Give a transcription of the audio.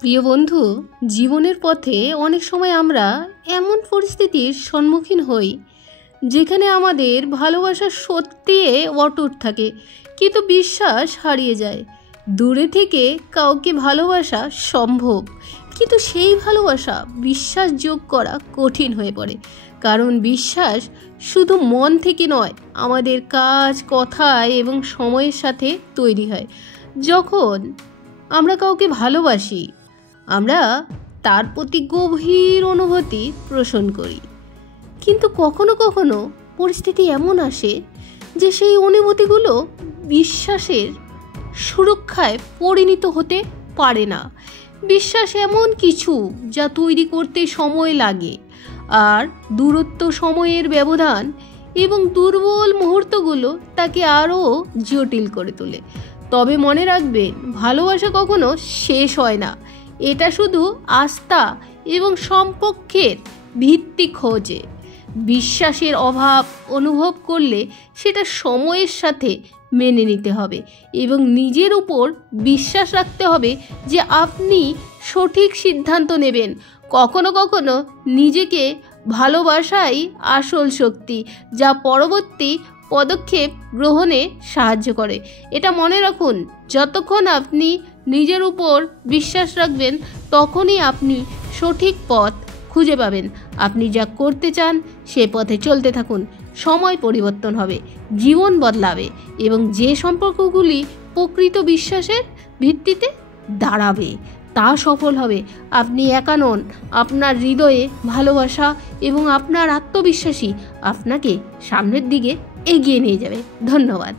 প্রিয় বন্ধু, জীবনের পথে অনেক সময় আমরা এমন পরিস্থিতির সম্মুখীন হই যেখানে আমাদের ভালোবাসা সত্যিই অটুট থাকে, কিন্তু বিশ্বাস হারিয়ে যায়। দূরে থেকে কাউকে ভালোবাসা সম্ভব, কিন্তু সেই ভালোবাসা বিশ্বাসযোগ করা কঠিন হয়ে পড়ে। কারণ বিশ্বাস শুধু মন থেকে নয়, আমাদের কাজ, কথা এবং সময়ের সাথে তৈরি হয়। যখন আমরা কাউকে ভালোবাসি, আমরা তার প্রতি গভীর অনুভূতি পোষণ করি, কিন্তু কখনো কখনো পরিস্থিতি এমন আসে যে সেই অনুভূতিগুলো বিশ্বাসের সুরক্ষায় পরিণত হতে পারে না। বিশ্বাস এমন কিছু যা তৈরি করতে সময় লাগে, আর দূরত্ব, সময়ের ব্যবধান এবং দুর্বল মুহূর্তগুলো তাকে আরও জটিল করে তোলে। তবে মনে রাখবেন, ভালোবাসা কখনো শেষ হয় না। এটা শুধু আস্থা এবং সম্পর্কের ভিত্তি খোঁজে। বিশ্বাসের অভাব অনুভব করলে সেটা সময়ের সাথে মেনে নিতে হবে এবং নিজের উপর বিশ্বাস রাখতে হবে যে আপনি সঠিক সিদ্ধান্ত নেবেন। কখনো কখনো নিজেকে ভালোবাসাই আসল শক্তি, যা পরবর্তী পদক্ষেপ গ্রহণে সাহায্য করে। এটা মনে রাখুন, যতক্ষণ আপনি নিজের উপর বিশ্বাস রাখবেন, তখনই আপনি সঠিক পথ খুঁজে পাবেন। আপনি যা করতে চান সে পথে চলতে থাকুন। সময় পরিবর্তন হবে, জীবন বদলাবে এবং যে সম্পর্কগুলি প্রকৃত বিশ্বাসের ভিত্তিতে দাঁড়াবে তা সফল হবে। আপনি একা নন, আপনার হৃদয়ে ভালোবাসা এবং আপনার আত্মবিশ্বাসী আপনাকে সামনের দিকে এগিয়ে নিয়ে যাবে। ধন্যবাদ।